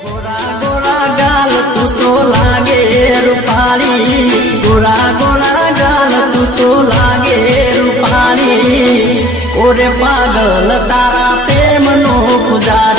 ગોરા ગોરા ગાલ તું તો લાગે રૂપાળી, ગોરા ગોરા ગાલ તું તો લાગે રૂપાળી, ઓરે પાગલ તારા પ્રેમનો પૂજારી।